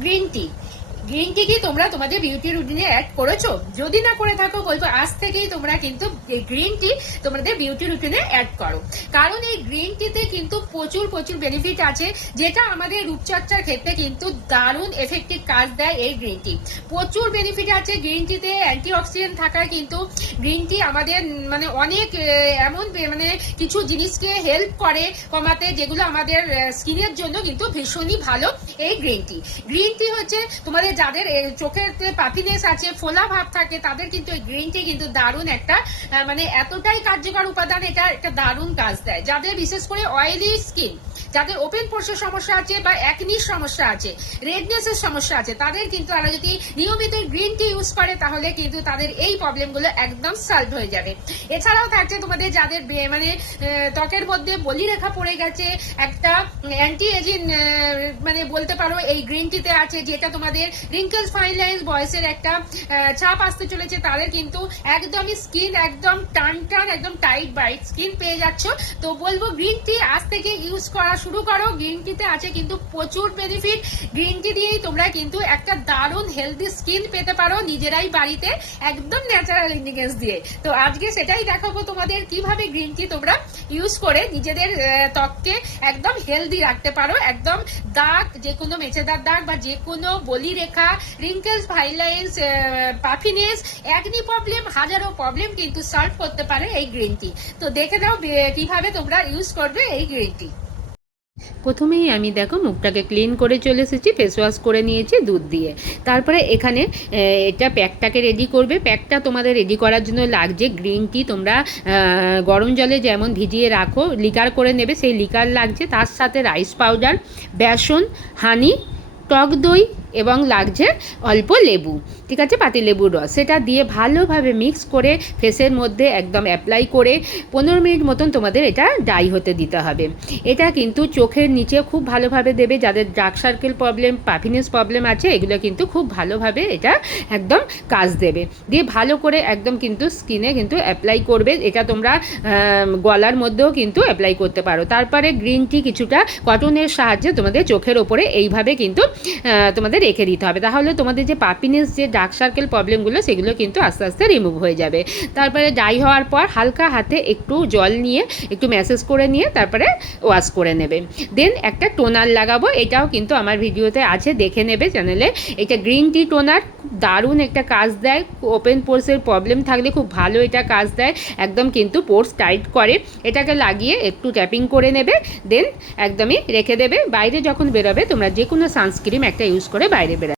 Green tea. Green tea কি তোমরা তোমাদের বিউটি রুটিনে অ্যাড করেছো? যদি না করে থাকো বলবো আজ থেকেই তোমরা কিন্তু এই গ্রিন টি তোমাদের বিউটি রুটিনে অ্যাড করো। কারণ এই গ্রিন টিতে কিন্তু প্রচুর প্রচুর বেনিফিট আছে, যেটা আমাদের রূপচর্চার ক্ষেত্রে কিন্তু দারুণ এফেক্টিভ কাজ দেয় এই গ্রিন টি। প্রচুর বেনিফিট আছে গ্রিন টিতে, অ্যান্টিঅক্সিডেন্ট থাকায় কিন্তু গ্রিন টি আমাদের মানে অনেক এমন মানে কিছু জিনিসকে হেল্প করে কমাতে, যেগুলো আমাদের স্কিনের জন্য কিন্তু ভীষণই ভালো এই গ্রিন টি। গ্রিন টি হচ্ছে তোমাদের যাদের চোখের পাফিনেস আছে, ফোলা ভাব থাকে, তাদের কিন্তু এই গ্রিন টি কিন্তু দারুণ একটা মানে এতটাই কার্যকর উপাদান, এটা একটা দারুণ কাজ দেয়। যাদের বিশেষ করে অয়েলি স্কিন, যাদের ওপেন পোর্সের সমস্যা আছে বা একনির সমস্যা আছে, রেডনেসের সমস্যা আছে, তাদের কিন্তু তারা যদি নিয়মিত গ্রিন টি ইউজ করে তাহলে কিন্তু তাদের এই প্রবলেমগুলো একদম সলভ হয়ে যাবে। এছাড়াও থাকছে তোমাদের যাদের মানে ত্বকের মধ্যে বলিরেখা পড়ে গেছে, একটা অ্যান্টি এজিং মানে বলতে পারো এই গ্রিন টিতে আছে, যেটা তোমাদের রিঙ্কেলস, ফাইন লাইন্স, বয়সের একটা চাপ আসতে চলেছে, তাদের কিন্তু একদমই স্কিন একদম টান টান একদম টাইট ব্রাইট স্কিন পেয়ে যাচ্ছ। তো বলবো গ্রিন টি আজ থেকে ইউজ করা শুরু করো। গ্রিন টিতে আছে কিন্তু প্রচুর বেনিফিট। গ্রিন টি দিয়েই তোমরা কিন্তু একটা দারুণ হেলদি স্কিন পেতে পারো নিজেরাই বাড়িতে, একদম ন্যাচারাল ইনগ্রিডিয়েন্টস দিয়ে। তো আজকে সেটাই দেখাবো তোমাদের কিভাবে গ্রিন টি তোমরা ইউজ করে নিজেদের ত্বককে একদম হেলদি রাখতে পারো। একদম দাগ, যে কোনো মেচেদার দাগ বা যে কোনো বলি রেখা, রিঙ্কেলস, ভাইলাইন্স, পাফিনেস, একনি প্রবলেম, হাজারো প্রবলেম কিন্তু সলভ করতে পারে এই গ্রিন টি। তো দেখে নাও কিভাবে তোমরা ইউজ করবে এই গ্রিন টি। প্রথমেই আমি দেখো মুখটাকে ক্লিন করে চলে এসেছি, ফেস ওয়াশ করে নিয়েছি দুধ দিয়ে। তারপরে এখানে এটা প্যাকটাকে রেডি করবে। প্যাকটা তোমাদের রেডি করার জন্য লাগছে গ্রিন টি। তোমরা গরম জলে যেমন ভিজিয়ে রাখো, লিকার করে নেবে, সেই লিকার লাগছে। তার সাথে রাইস পাউডার, বেসন, হানি, টক দই এবং লাগছে অল্প লেবু, ঠিক আছে, পাতিলেবুর রস। সেটা দিয়ে ভালোভাবে মিক্স করে ফেসের মধ্যে একদম অ্যাপ্লাই করে 15 মিনিট মতন তোমাদের এটা ড্রাই হতে দিতে হবে। এটা কিন্তু চোখের নিচে খুব ভালোভাবে দেবে। যাদের dark circle problem, puffiness problem আছে, এগুলো কিন্তু খুব ভালোভাবে এটা একদম কাজ দেবে। দিয়ে ভালো করে একদম কিন্তু স্কিনে কিন্তু অ্যাপ্লাই করবে। এটা তোমরা গলার মধ্যেও কিন্তু অ্যাপ্লাই করতে পারো। তারপরে গ্রিন টি কিছুটা কটনের সাহায্যে তোমাদের চোখের ওপরে এইভাবে কিন্তু তোমাদের রেখে দিতে হবে। তাহলে তোমাদের যে পাপিনেস, যে ডার্ক সার্কেল প্রবলেমগুলো, সেগুলো কিন্তু আস্তে আস্তে রিমুভ হয়ে যাবে। তারপরে ড্রাই হওয়ার পর হালকা হাতে একটু জল নিয়ে একটু ম্যাসেজ করে নিয়ে তারপরে ওয়াশ করে নেবে। দেন একটা টোনার লাগাবো, এটাও কিন্তু আমার ভিডিওতে আছে, দেখে নেবে চ্যানেলে। এটা গ্রিন টি টোনার, খুব দারুণ একটা কাজ দেয়। ওপেন পোর্সের প্রবলেম থাকলে খুব ভালো এটা কাজ দেয়, একদম কিন্তু পোর্স টাইট করে। এটাকে লাগিয়ে একটু ট্যাপিং করে নেবে, দেন একদমই রেখে দেবে। বাইরে যখন বেরোবে তোমরা যে কোনো সানস্ক্রিন একটা ইউজ করে বাইরে বেরোবে।